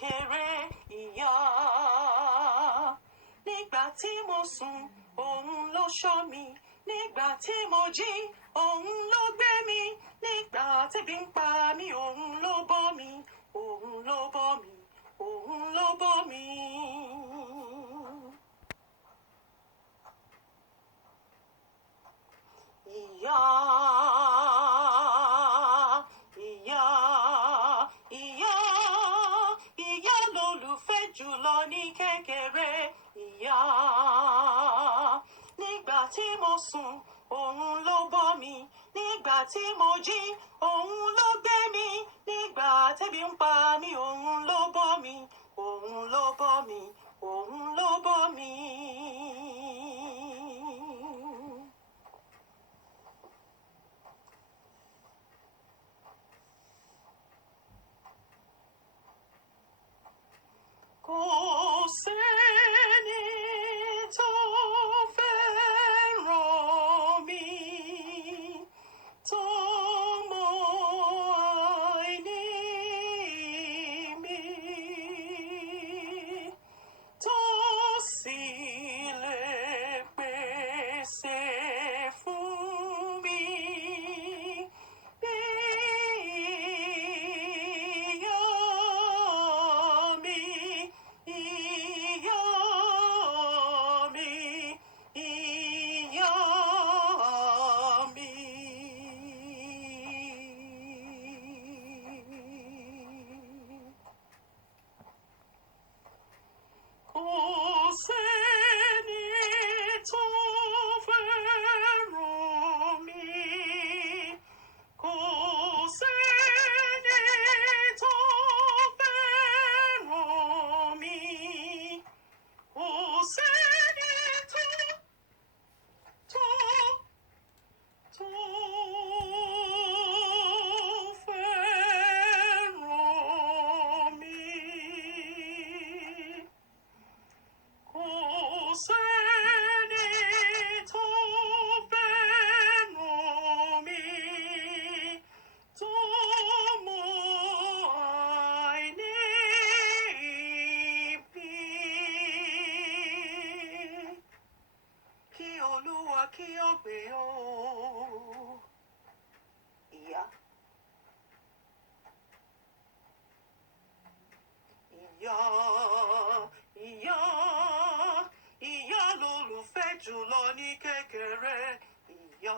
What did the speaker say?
kékeré, ìyá. Nígbà tí mo sùn, òun ló ṣọ́ mi. Nígbà tí mo jí, òun ló gbé mi. Nígbà tẹ́bí ń pa mí, òun ló bọ́ mi. Òun ló bọ́ mi. Òun ló bọ́ mi. Ìyá, ìyá, ìyá, ìyá lolùfẹ́ jùlọ ní kékeré. Ìyá, nígbà tí mo sùn, òun ló bọ́ mi. Nígbà tí mo jí, òun ló gbé mi. Nígbà tẹ́bí ń pa mí, òun ló bọ́ mi. Òun ló bọ́ mi. Òun ló bọ́ mi. Kò sẹ́ni tó fẹ́ràn mi tó mọ àìní mi, tó sì lè pèsè fún mi bí ìyá mi. Ìyá mi, ìyá mi. Kò sẹ́ni tó fẹ́ràn mi, kò sẹ́ni tó fẹ́ràn mi. Kò sẹ́ni tó fẹ́ràn mi. Kò sẹ́ni tó fẹ́ràn mi tó mọ àìní mi. Kí Olúwa kí ó gbé o. Ìyá. Ìyá, ìyá, ìyá lolùfẹ́ jùlọ ní kékeré. Ìyá.